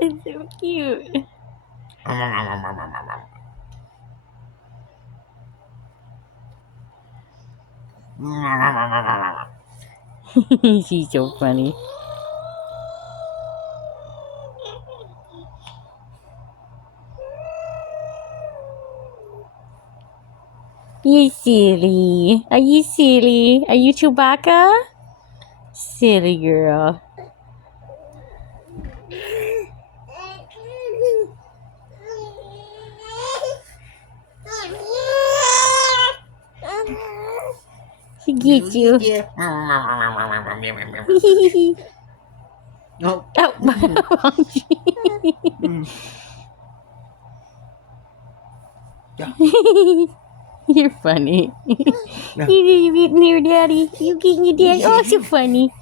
It's so cute. She's so funny. You silly. Are you silly? Are you Chewbacca? Silly girl. She gets you. No. Oh, You're funny. No. You getting your daddy? You getting your daddy? Oh, so funny.